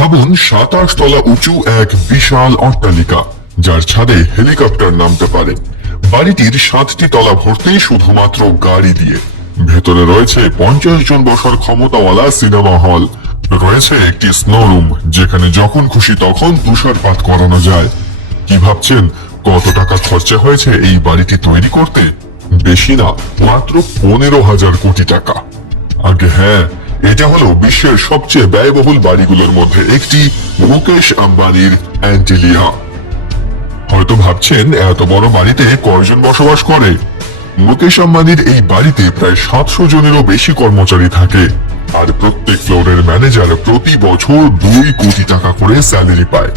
ভাবুন 27 তলা উঁচু এক বিশাল অট্টালিকা, যার ছাদে হেলিকপ্টার নামতে পারে। বাড়িটির 7টি তলা ভর্তি শুধুমাত্র গাড়ি দিয়ে। ভেতরে রয়েছে 50 জন বসার ক্ষমতাওয়ালা সিনেমা হল, রয়েছে একটি স্নো রুম যেখানে যখন খুশি তখন তুষারপাত করানো যায়। কি ভাবছেন কত টাকা খরচা হয়েছে এই বাড়িটি তৈরি করতে? বেশি না, মাত্র 15,000 কোটি টাকা। আগে হ্যাঁ, এটা হলো বিশ্বের সবচেয়ে ব্যয়বহুল বাড়িগুলোর মধ্যে একটি, মুকেশ আম্বানির অ্যান্টিলিয়া। হয়তো ভাবছেন এত বড় বাড়িতে কয়জন বসবাস করে? মুকেশ আম্বানির এই বাড়িতে প্রায় 700 জনেরও বেশি কর্মচারী থাকে, আর প্রত্যেক ফ্লোরের ম্যানেজার প্রতি বছর 2 কোটি টাকা করে স্যালারি পায়।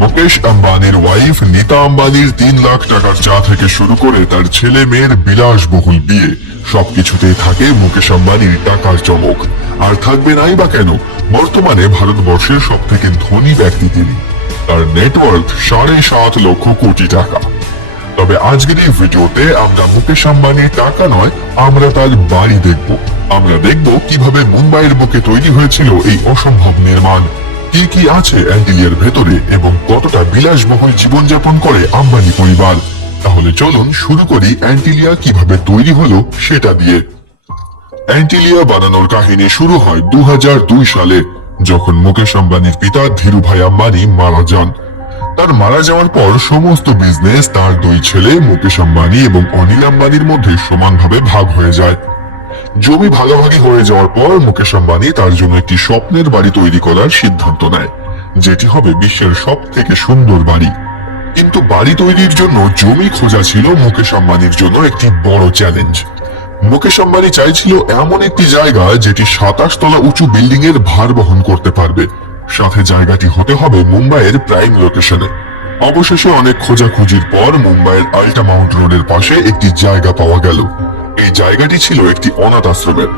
মুকেশ আম্বানির ওয়াইফ নীতা আম্বানির 3 লাখ টাকার চা থেকে শুরু করে তার ছেলে মেয়ের বিলাসবহুল বিয়ে, সবকিছুতেই থাকে মুকেশ আম্বানির টাকার চমক। আর থাকবে নাই বা কেন, বর্তমানে ভারতবর্ষের সব থেকে ধনী ব্যক্তি তিনি। তার নেটওয়ার্থ 7.5 লক্ষ কোটি টাকা। তবে আজকের এই ভিডিওতে আমরা মুকেশ আম্বানির টাকা নয়, আমরা তার বাড়ি দেখব। আমরা দেখব কিভাবে মুম্বাইয়ের বুকে তৈরি হয়েছিল এই অসম্ভব নির্মাণ, কি কি আছে অ্যান্টিলিয়ার ভেতরে, এবং কতটা বিলাসবহুল জীবনযাপন করে আম্বানি পরিবার। তাহলে চলুন শুরু করি অ্যান্টিলিয়া কিভাবে তৈরি হলো সেটা দিয়ে। অ্যান্টিলিয়া বানানোর কাহিনী শুরু হয় 2002 সালে, যখন মুকেশ আম্বানির পিতা ধীরুভাই আম্বানি মারা যান। তার মারা যাওয়ার পর সমস্ত বিজনেস তার 2 ছেলে মুকেশ আম্বানি এবং অনিল আম্বানির মধ্যে সমানভাবে ভাগ হয়ে যায়। জমি ভাগাভাগি হয়ে যাওয়ার পর মুকেশ আম্বানি তার জন্য একটি স্বপ্নের বাড়ি তৈরি করার সিদ্ধান্ত নেয়, যেটি হবে বিশ্বের সব থেকে সুন্দর বাড়ি। কিন্তু বাড়ি তৈরির জন্য জমি খোঁজা ছিল মুকেশ আম্বানির জন্য একটি বড় চ্যালেঞ্জ। মুকেশ আম্বানি চাইছিল এমন একটি জায়গা যেটি 27 তলা উঁচু বিল্ডিং এর ভার বহন করতে পারবে, সাথে জায়গাটি হতে হবে মুম্বাইয়ের প্রাইম লোকেশনে। অবশেষে অনেক খোঁজাখুঁজির পর মুম্বাইয়ের আল্টামাউন্ট রোডের পাশে একটি জায়গা পাওয়া গেল। এই জায়গাটি ছিল একটি অনাথ আশ্রমের।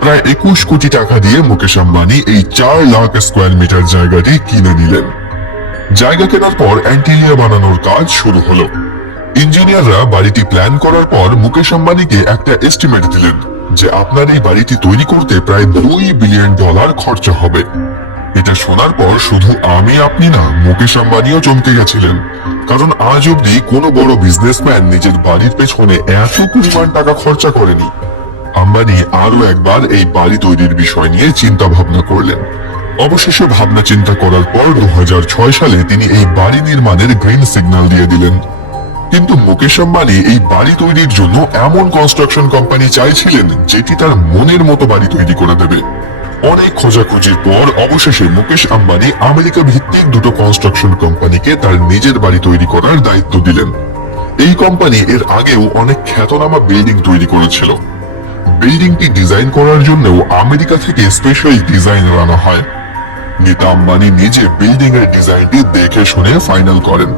প্রায় 21 কোটি টাকা দিয়ে মুকেশ আম্বানি এই 4 লাখ স্কোয়ার মিটার জায়গাটি কিনে নিলেন। জায়গা কেনার পর অ্যান্টিলিয়া বানানোর কাজ শুরু হলো। ইঞ্জিনিয়াররা বাড়িটি প্ল্যান করার পর মুকেশ আম্বানিকে একটা এস্টিমেট দিলেন যে আপনার এই বাড়িটি তৈরি করতে প্রায় $2 বিলিয়ন খরচা হবে। এটা শোনার পর শুধু আপনি না, মুকেশ আম্বানিও চমকে গেছিলেন, কারণ আজ অব্দি কোনো বড় বিজনেসম্যান নিজের বাড়ির পেছনে এত পরিমাণ টাকা খরচা করেনি। আম্বানি আরো একবার এই বাড়ি তৈরির বিষয় নিয়ে চিন্তা ভাবনা করলেন। অবশেষে ভাবনা চিন্তা করার পর 2006 সালে তিনি এই বাড়ি নির্মাণের গ্রিন সিগন্যাল দিয়ে দিলেন। কিন্তু মুকেশ আম্বানি এই বাড়ি তৈরির জন্য এমন কনস্ট্রাকশন কোম্পানি চাইছিলেন যেটি তার মনের মতো বাড়ি তৈরি করে দেবে। অনেক খোঁজাখুঁজির পর অবশেষে মুকেশ আম্বানি আমেরিকা ভিত্তিক 2টো কনস্ট্রাকশন কোম্পানিকে তার নিজের বাড়ি তৈরি করার দায়িত্ব দিলেন। এই কোম্পানি এর আগেও অনেক খ্যাতনামা বিল্ডিং তৈরি করেছিল। বিল্ডিংটি ডিজাইন করার জন্যও আমেরিকা থেকে স্পেশাল ডিজাইনার আনা হয়। নীতা আম্বানি নিজে বিল্ডিং এর ডিজাইনটি দেখে শুনে ফাইনাল করেন।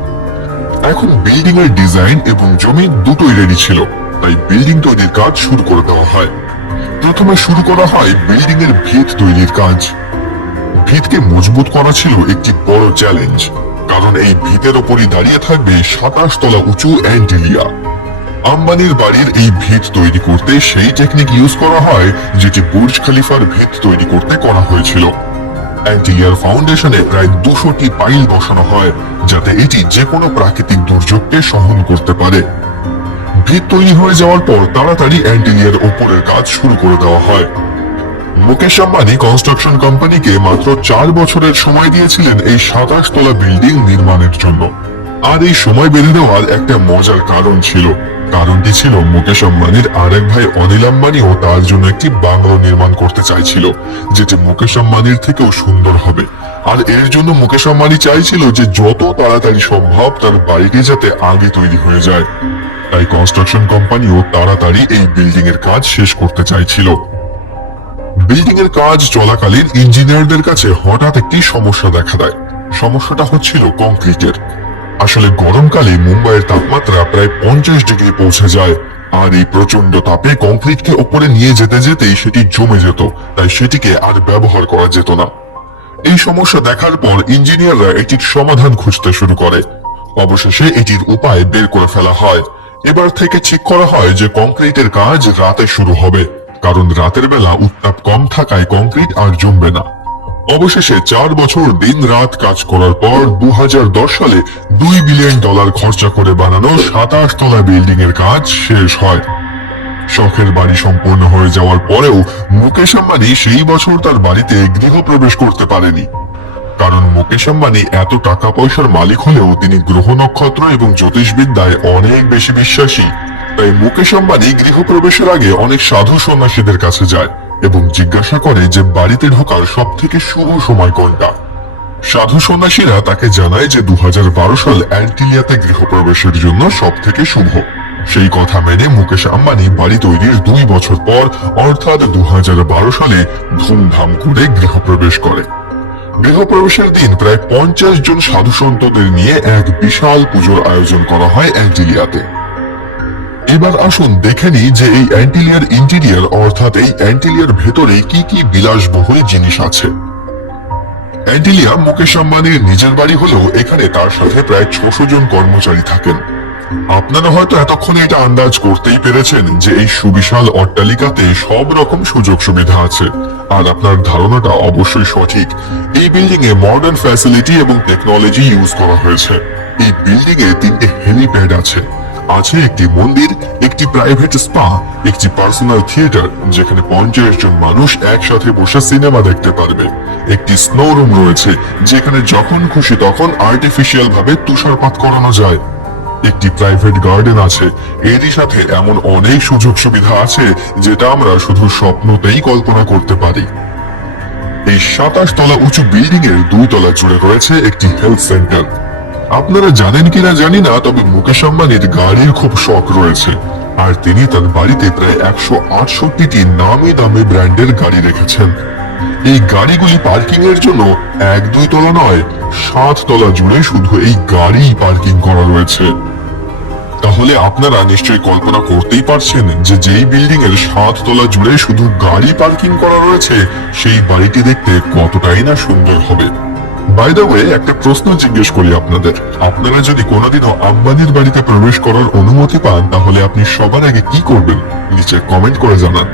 এখন বিল্ডিং এর ডিজাইন এবং জমি দুটোই রেডি ছিল, তাই বিল্ডিং তৈরির কাজ শুরু করে দেওয়া হয়। প্রথমে শুরু করা হয় বিল্ডিং এর ভিত তৈরির কাজ। ভিতকে মজবুত করা ছিল একটি বড় চ্যালেঞ্জ, কারণ এই ভিতের ওপরই দাঁড়িয়ে থাকবে 27 তলা উঁচু অ্যান্টিলিয়া। আম্বানির বাড়ির এই ভিত তৈরি করতে সেই টেকনিক ইউজ করা হয় যেটি বুর্জ খলিফার ভিত তৈরি করতে করা হয়েছিল। অ্যান্টিলিয়ার ফাউন্ডেশনে প্রায় 200টি পাইল বসানো হয়, যাতে এটি যে কোনো প্রাকৃতিক দুর্যোগকে সহন করতে পারে। ভিত তৈরি হয়ে যাওয়ার পর তাড়াতাড়ি অ্যান্টিলিয়ার ওপরের কাজ শুরু করে দেওয়া হয়। মুকেশ আম্বানি কনস্ট্রাকশন কোম্পানিকে মাত্র 4 বছরের সময় দিয়েছিলেন এই 27 তলা বিল্ডিং নির্মাণের জন্য। আর এই সময় বেঁধে দেওয়ার একটা মজার কারণ ছিল। কারণটি ছিল মুকেশ আম্বানির আরেক ভাই অনিল আম্বানিও তার জন্য একটি বাংলো নির্মাণ করতে চাইছিল, যেটি মুকেশ আম্বানির থেকেও সুন্দর হবে। আর এর জন্য মুকেশ আম্বানি চাইছিল যে যত তাড়াতাড়ি সম্ভব তার বাড়িটি যাতে আগে তৈরি হয়ে যায়। তাই কনস্ট্রাকশন কোম্পানিও তাড়াতাড়ি এই বিল্ডিং এর কাজ শেষ করতে চাইছিল। বিল্ডিং এর কাজ চলাকালীন ইঞ্জিনিয়ারদের কাছে হঠাৎ একটি সমস্যা দেখা দেয়। সমস্যাটা হচ্ছিল কংক্রিটের। আসলে গরমকালে মুম্বাইয়ের তাপমাত্রা প্রায় 50 ডিগ্রি পৌঁছে যায়, আর এই প্রচন্ড তাপে কংক্রিটকে উপরে নিয়ে যেতে যেতেই সেটি জমে যেত, তাই সেটিকে আর ব্যবহার করা যেত না। এই সমস্যা দেখার পর ইঞ্জিনিয়াররা এটির সমাধান খুঁজতে শুরু করে। অবশেষে এটির উপায় বের করে ফেলা হয়। এবার থেকে ঠিক করা হয় যে কংক্রিটের কাজ রাতে শুরু হবে, কারণ রাতের বেলা উত্তাপ কম থাকায় কংক্রিট আর জমবে না। অবশেষে 4 বছর দিন রাত কাজ করার পর 2010 সালে $2 বিলিয়ন খরচা করে বানানো 27 তলা বিল্ডিং এর কাজ শেষ হয়। শখের বাড়ি সম্পূর্ণ হয়ে যাওয়ার পরেও মুকেশ আম্বানি সেই বছর তার বাড়িতে গৃহপ্রবেশ করতে পারেনি। কারণ মুকেশ আম্বানি এত টাকা পয়সার মালিক হলেও তিনি গ্রহ নক্ষত্র এবং জ্যোতিষবিদ্যায় অনেক বেশি বিশ্বাসী। তাই মুকেশ আম্বানি গৃহপ্রবেশের আগে অনেক সাধু সন্ন্যাসীদের কাছে যায় এবং জিজ্ঞাসা করে যে বাড়িতে ঢোকার সব থেকে শুভ সময় কোনটা। সাধু সন্ন্যাসীরা তাকে জানায় যে 2012 সাল অ্যান্টিলিয়াতে গৃহপ্রবেশের জন্য সব থেকে শুভ। সেই কথা মেনে মুকেশ আম্বানি বাড়ি তৈরির 2 বছর পর অর্থাৎ 2012 সালে ধুমধাম করে গৃহপ্রবেশ করে। গৃহপ্রবেশের দিন প্রায় 50 জন সাধু সন্তদের নিয়ে এক বিশাল পুজোর আয়োজন করা হয় অ্যান্টিলিয়াতে। এবার আসুন দেখে নিই যে এই অ্যান্টিলিয়ার ইন্টেরিয়র অর্থাৎ এই অ্যান্টিলিয়ার ভেতরে কি কি বিলাসবহুল জিনিস আছে। অ্যান্টিলিয়া মুকেশ আম্বানির নিজের বাড়ি হলেও এখানে তার সাথে প্রায় 600 জন কর্মচারী থাকেন। আপনারা হয়তো এতক্ষণে এটা আন্দাজ করতেই পেরেছেন যে এই সুবিশাল অট্টালিকাতে সব রকম সুযোগ সুবিধা আছে। আর আপনার ধারণাটা অবশ্যই সঠিক। এই বিল্ডিং এ মডার্ন ফ্যাসিলিটি এবং টেকনোলজি ইউজ করা হয়েছে। এই বিল্ডিং এ 3টে হেলিপ্যাড আছে একটি মন্দির, একটি প্রাইভেট স্পা, একটি পার্সোনাল থিয়েটার যেখানে 50 জন মানুষ একসাথে বসে সিনেমা দেখতে পারবে, একটি স্নো রুম রয়েছে যেখানে যখন খুশি তখন আর্টিফিশিয়াল ভাবে তুষারপাত করানো যায়, একটি প্রাইভেট গার্ডেন আছে। এরই সাথে এমন অনেক সুযোগ সুবিধা আছে যেটা আমরা শুধু স্বপ্নতেই কল্পনা করতে পারি। এই 27 তলা উঁচু বিল্ডিং এর 2 তলা জুড়ে রয়েছে একটি হেলথ সেন্টার। আপনারা জানেন কিনা জানি না, তবে মুকেশ আম্বানির গাড়ির খুব শখ রয়েছে আর তিনি তার বাড়িতে প্রায় 168টি নামি দামি ব্র্যান্ডের গাড়ি রেখেছেন। এই গাড়িগুলি পার্কিং এর জন্য 1-2 তলা নয়, 7 তলা জুড়ে শুধু এই গাড়ি পার্কিং করা রয়েছে। তাহলে আপনারা নিশ্চয়ই কল্পনা করতেই পারছেন যে যেই বিল্ডিং এর 7 তলা জুড়ে শুধু গাড়ি পার্কিং করা রয়েছে সেই বাড়িটি দেখতে কতটাই না সুন্দর হবে। বাই দ্য ওয়ে, একটা প্রশ্ন জিজ্ঞেস করি আপনাদের, আপনারা যদি কোনোদিনও আম্বানির বাড়িতে প্রবেশ করার অনুমতি পান তাহলে আপনি সবার আগে কি করবেন? নিচে কমেন্ট করে জানান।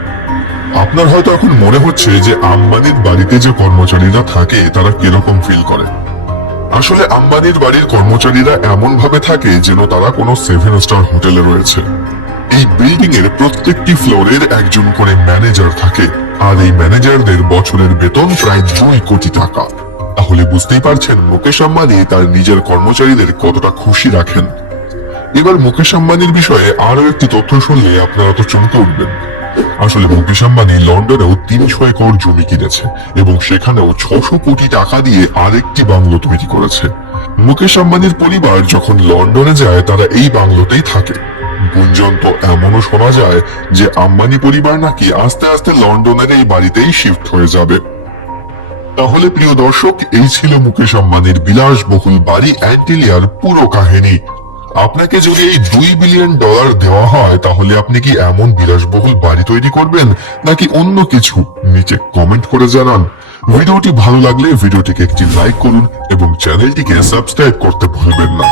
আপনার হয়তো এখন মনে হচ্ছে যে আম্বানির বাড়িতে যে কর্মচারীরা থাকে তারা কিরকম ফিল করে। আসলে আম্বানির বাড়ির কর্মচারীরা এমন ভাবে থাকে যেন তারা কোনো 7 স্টার হোটেলে রয়েছে। এই বিল্ডিং এর প্রত্যেকটি ফ্লোরের একজন করে ম্যানেজার থাকে আর এই ম্যানেজারদের বছরের বেতন প্রায় 2 কোটি টাকা। তাহলে বুঝতেই পারছেন মুকেশ আম্বানি তার নিজের কর্মচারীদের কতটা খুশি রাখেন। এবার মুকেশ আম্বানির বিষয়ে আরো একটি তথ্য শুনলে আপনারা তো চমকে উঠবেন। আসলে মুকেশ আম্বানি লন্ডনেও 300 একর জমি কিনেছে এবং সেখানেও 600 কোটি টাকা দিয়ে আরেকটি বাংলো তৈরি করেছে। মুকেশ আম্বানির পরিবার যখন লন্ডনে যায় তারা এই বাংলোতেই থাকে। গুঞ্জন তো এমনও শোনা যায় যে আম্বানি পরিবার নাকি আস্তে আস্তে লন্ডনের এই বাড়িতেই শিফট হয়ে যাবে। তাহলে প্রিয় দর্শক, এই ছিল মুকেশ আম্বানির বিলাসবহুল বাড়ি অ্যান্টিলিয়ার পুরো কাহিনী। আপনাকে যদি এই $2 বিলিয়ন দেওয়া হয় তাহলে আপনি কি এমন বিলাসবহুল বাড়ি তৈরি করবেন নাকি অন্য কিছু? নিচে কমেন্ট করে জানান। ভিডিওটি ভালো লাগলে ভিডিওটিকে একটি লাইক করুন এবং চ্যানেলটিকে সাবস্ক্রাইব করতে ভুলবেন না।